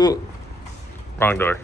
Ooh. Wrong door.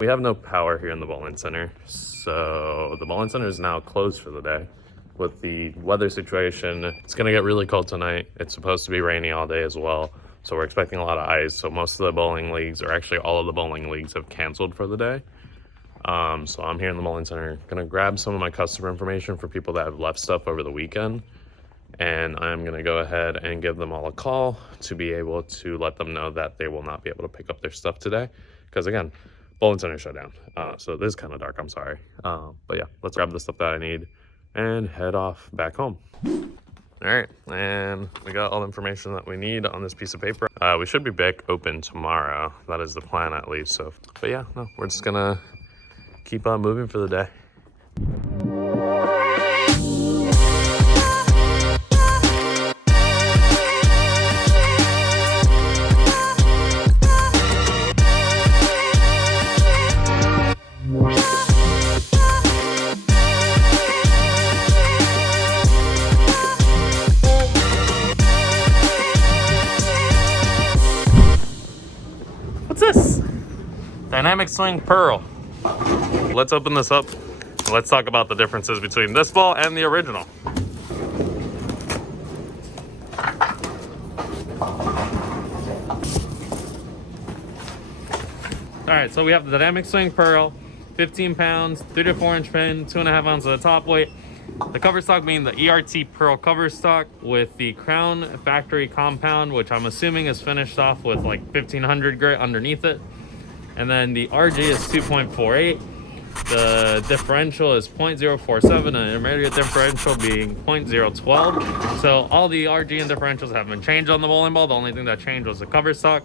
We have no power here in the bowling center, so the bowling center is now closed for the day. With the weather situation, it's gonna get really cold tonight. It's supposed to be rainy all day as well, so we're expecting a lot of ice. So most of the bowling leagues, or actually all of the bowling leagues, have canceled for the day. So I'm here in the bowling center, gonna grab some of my customer information for people that have left stuff over the weekend, and I'm gonna go ahead and give them all a call to be able to let them know that they will not be able to pick up their stuff today, because again, bowling center shut down. So this is kind of dark, I'm sorry. But yeah, let's grab the stuff that I need and head off back home. All right, and we got all the information that we need on this piece of paper. We should be back open tomorrow. That is the plan at least. So, but yeah, no, we're just gonna keep on moving for the day. What's this? Dynamic Swing Pearl. Let's open this up. Let's talk about the differences between this ball and the original. All right, so we have the Dynamic Swing Pearl, 15 pounds, 3 to 4 inch pin, 2.5 ounces of the top weight. The cover stock being the ERT Pearl cover stock with the Crown factory compound, which I'm assuming is finished off with like 1500 grit underneath it. And then the RG is 2.48. The differential is 0.047 and the intermediate differential being 0.012. So all the RG and differentials have been changed on the bowling ball. The only thing that changed was the cover stock.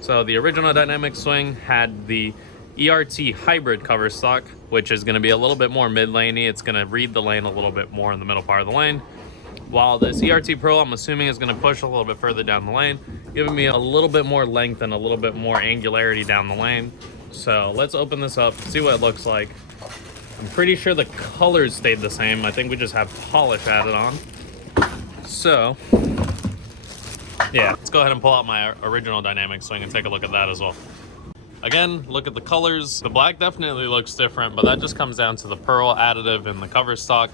So the original Dynamic Swing had the ERT hybrid cover stock, which is going to be a little bit more mid-laney. It's going to read the lane a little bit more in the middle part of the lane. While this ERT Pro, I'm assuming, is going to push a little bit further down the lane, giving me a little bit more length and a little bit more angularity down the lane. So let's open this up, see what it looks like. I'm pretty sure the colors stayed the same. I think we just have polish added on. So yeah, let's go ahead and pull out my original Dynamic Swing and take a look at that as well. Again, look at the colors. The black definitely looks different, but that just comes down to the pearl additive in the cover stock.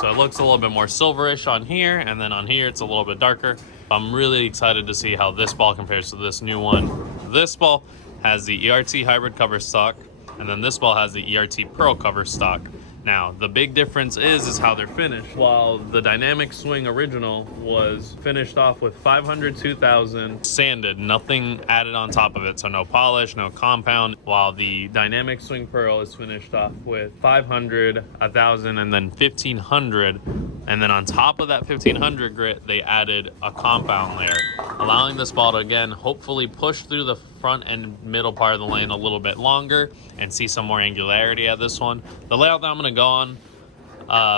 So it looks a little bit more silverish on here, and then on here it's a little bit darker. I'm really excited to see how this ball compares to this new one. This ball has the ERT hybrid cover stock, and then this ball has the ERT Pearl cover stock. Now, the big difference is how they're finished. While the Dynamic Swing original was finished off with 500, 2000, sanded, nothing added on top of it. So no polish, no compound. While the Dynamic Swing Pearl is finished off with 500, 1000, and then 1500. And then on top of that 1500 grit, they added a compound layer, allowing this ball to, again, hopefully push through the front and middle part of the lane a little bit longer and see some more angularity at this one. The layout that I'm going to go on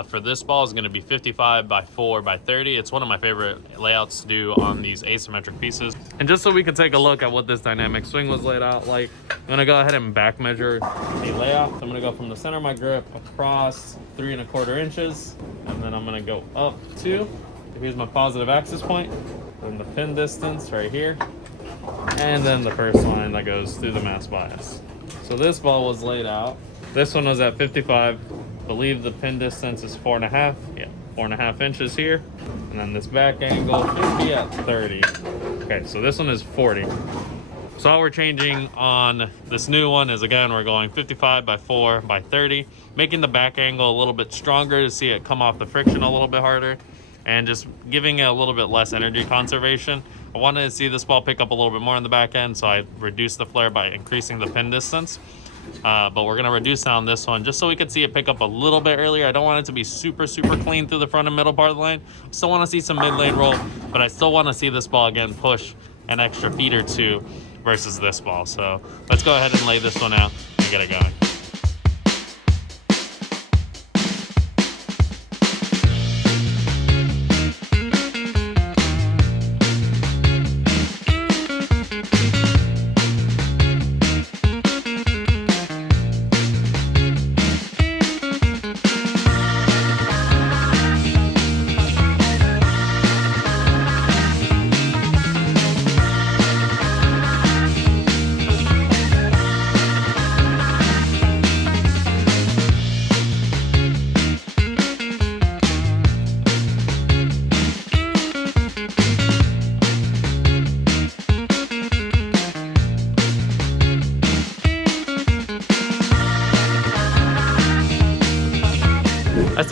for this ball is going to be 55 by 4 by 30. It's one of my favorite layouts to do on these asymmetric pieces. And just so we can take a look at what this Dynamic Swing was laid out like, I'm going to go ahead and back measure the layout. So I'm going to go from the center of my grip across 3 1/4 inches, and then I'm going to go up to, here's my positive axis point, then the pin distance right here, and then the first line that goes through the mass bias. So this ball was laid out. This one was at 55. I believe the pin distance is 4.5. Yeah, 4.5 inches here. And then this back angle should be at 30. Okay, so this one is 40. So all we're changing on this new one is, again, we're going 55 by 4 by 30, making the back angle a little bit stronger to see it come off the friction a little bit harder, and just giving it a little bit less energy conservation. I wanted to see this ball pick up a little bit more in the back end, so I reduced the flare by increasing the pin distance. But we're going to reduce down this one just so we could see it pick up a little bit earlier. I don't want it to be super clean through the front and middle part of the lane. Still want to see some mid-lane roll, but I still want to see this ball, again, push an extra feet or two versus this ball. So let's go ahead and lay this one out and get it going.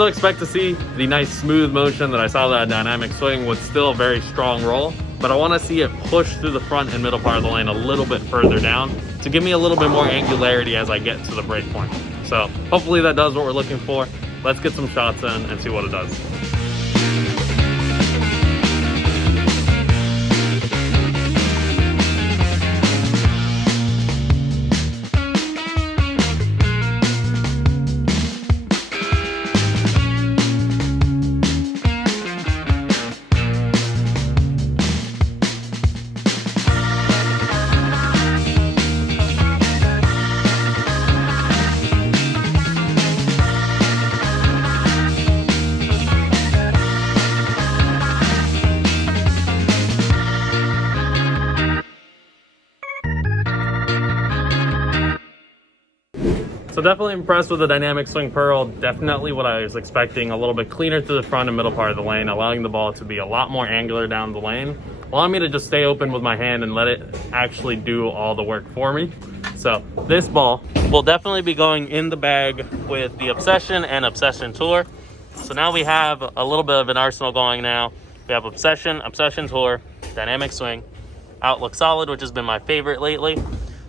still expect to see the nice smooth motion that I saw that dynamic swing with still a very strong roll, but I want to see it push through the front and middle part of the lane a little bit further down to give me a little bit more angularity as I get to the break point. So hopefully that does what we're looking for. Let's get some shots in and see what it does. So definitely impressed with the dynamic swing pearl. Definitely what I was expecting, a little bit cleaner through the front and middle part of the lane, allowing the ball to be a lot more angular down the lane, allowing me to just stay open with my hand and let it actually do all the work for me. So this ball will definitely be going in the bag with the Obsession and Obsession Tour. So now we have a little bit of an arsenal going now. We have Obsession, Obsession Tour, dynamic swing, Outlook Solid, which has been my favorite lately.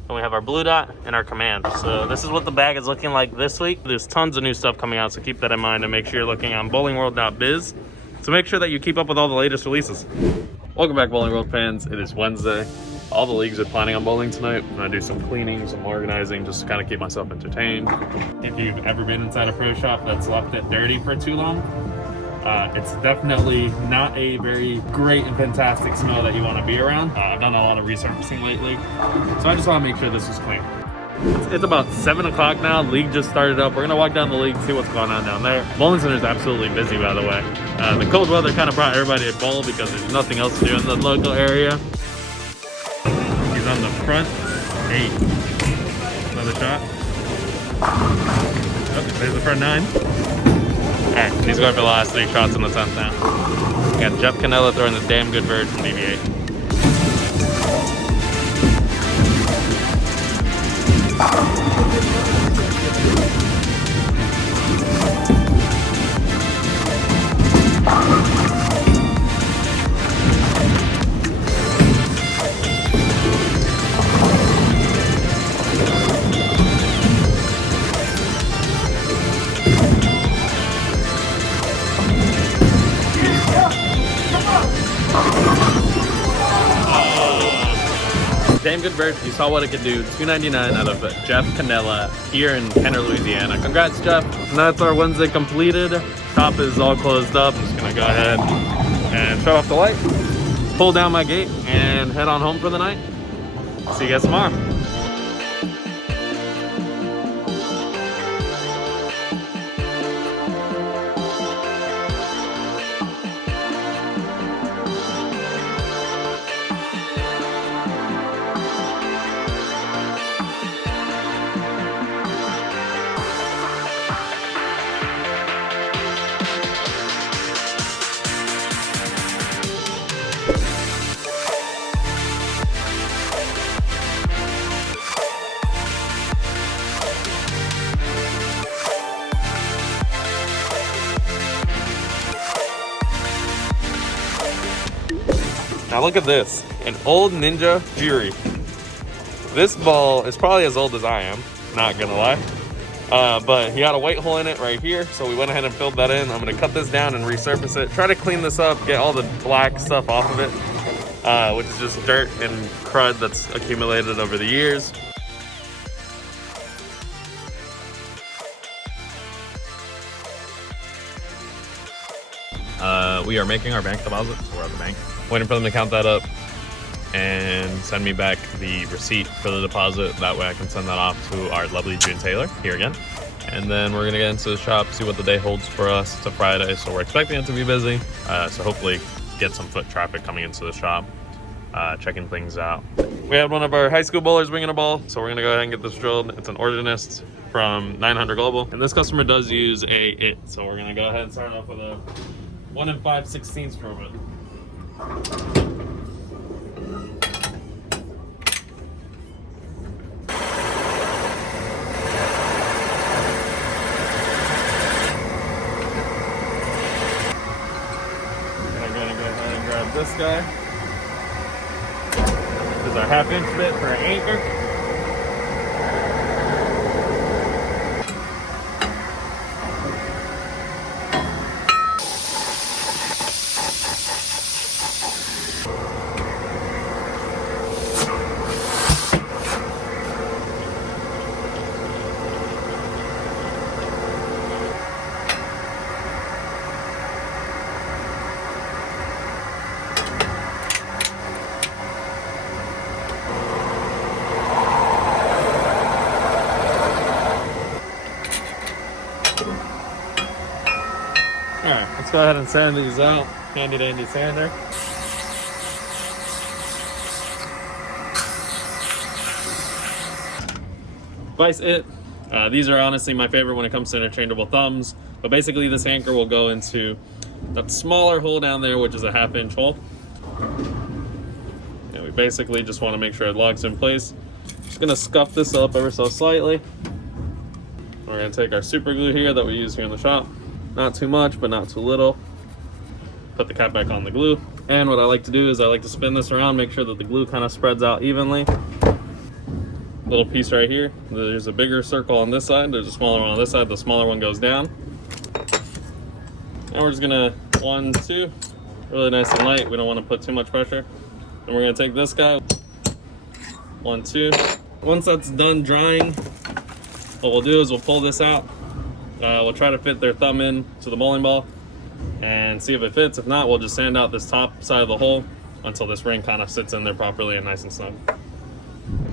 And we have our Blue Dot and our Command. So this is what the bag is looking like this week. There's tons of new stuff coming out, so keep that in mind and make sure you're looking on bowlingworld.biz. So make sure that you keep up with all the latest releases. Welcome back, Bowling World fans. It is Wednesday. All the leagues are planning on bowling tonight. I'm gonna do some cleaning, some organizing, just to kind of keep myself entertained. If you've ever been inside a pro shop that's left it dirty for too long, it's definitely not a very great and fantastic smell that you want to be around. I've done a lot of resurfacing lately, so I just want to make sure this is clean. It's about 7 o'clock now. League just started up. We're gonna walk down the league, see what's going on down there. Bowling center is absolutely busy, by the way. The cold weather kind of brought everybody to bowl because there's nothing else to do in the local area. He's on the front 8. Another shot. Oh, there's the front 9. Alright, he's going for the last 3 shots in the 10th now. We got Jeff Canella throwing the Damn Good Verge from DV8. Damn Good Verge, you saw what it could do. $2.99 out of Jeff Canella here in Kenner, Louisiana. Congrats, Jeff. And that's our Wednesday completed. Top is all closed up. I'm just gonna go ahead and shut off the light, pull down my gate, and head on home for the night. See you guys tomorrow. Now look at this, an old Ninja Fury. This ball is probably as old as I am, not gonna lie. But he had a white hole in it right here, so we went ahead and filled that in. I'm gonna cut this down and resurface it. Try to clean this up, get all the black stuff off of it, which is just dirt and crud that's accumulated over the years. We are making our bank deposit, so we're at the bank. Waiting for them to count that up and send me back the receipt for the deposit. That way I can send that off to our lovely June Taylor, here again. And then we're gonna get into the shop, see what the day holds for us. It's a Friday, so we're expecting it to be busy. So hopefully get some foot traffic coming into the shop, checking things out. We had one of our high school bowlers bringing a ball, so we're gonna go ahead and get this drilled. It's an Ordinist from 900 Global. And this customer does use a IT, so we're gonna go ahead and start off with a 1 5/16 screw bit. this guy. This is our 1/2" bit for an anchor. Alright, let's go ahead and sand these out. Handy dandy sander. Vise IT. These are honestly my favorite when it comes to interchangeable thumbs. But basically this anchor will go into that smaller hole down there, which is a 1/2" hole. And we basically just want to make sure it locks in place. Just gonna scuff this up ever so slightly. We're gonna take our super glue here that we use here in the shop. Not too much, but not too little. Put the cap back on the glue. And what I like to do is I like to spin this around, make sure that the glue kind of spreads out evenly. Little piece right here. There's a bigger circle on this side. There's a smaller one on this side. The smaller one goes down. And we're just gonna 1, 2, really nice and light. We don't want to put too much pressure. And we're gonna take this guy, 1, 2. Once that's done drying, what we'll do is we'll pull this out. We'll try to fit their thumb in to the bowling ball and see if it fits. If not, we'll just sand out this top side of the hole until this ring kind of sits in there properly and nice and snug.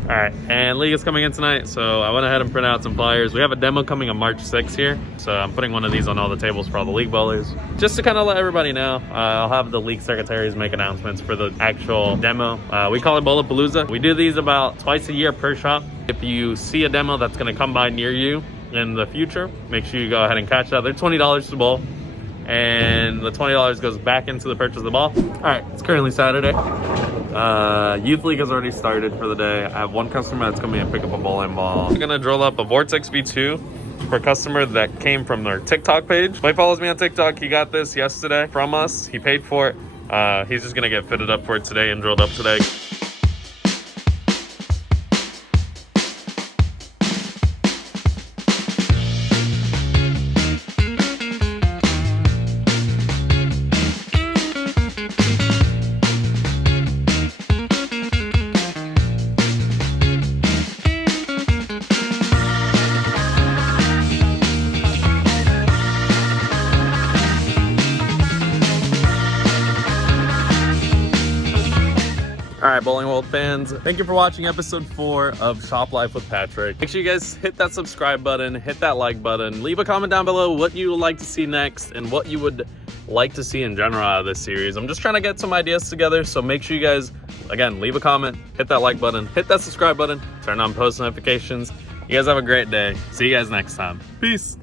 All right, and league is coming in tonight, so I went ahead and printed out some flyers. We have a demo coming on March 6th here, so I'm putting one of these on all the tables for all the league bowlers. Just to kind of let everybody know, I'll have the league secretaries make announcements for the actual demo. We call it Bowlapalooza. We do these about twice a year per shop. If you see a demo that's gonna come by near you in the future, make sure you go ahead and catch that. They're $20 to bowl, and the $20 goes back into the purchase of the ball. All right, it's currently Saturday. Youth League has already started for the day. I have one customer that's coming and pick up a bowling ball. I'm gonna drill up a Vortex V2 for a customer that came from their TikTok page. If he follows me on TikTok, he got this yesterday from us. He paid for it. He's just gonna get fitted up for it today and drilled up today. All right, Bowling World fans, thank you for watching episode 4 of Shop Life with Patrick. Make sure you guys hit that subscribe button, hit that like button, leave a comment down below what you would like to see next and what you would like to see in general out of this series. I'm just trying to get some ideas together, so make sure you guys, again, leave a comment, hit that like button, hit that subscribe button, turn on post notifications. You guys have a great day. See you guys next time. Peace.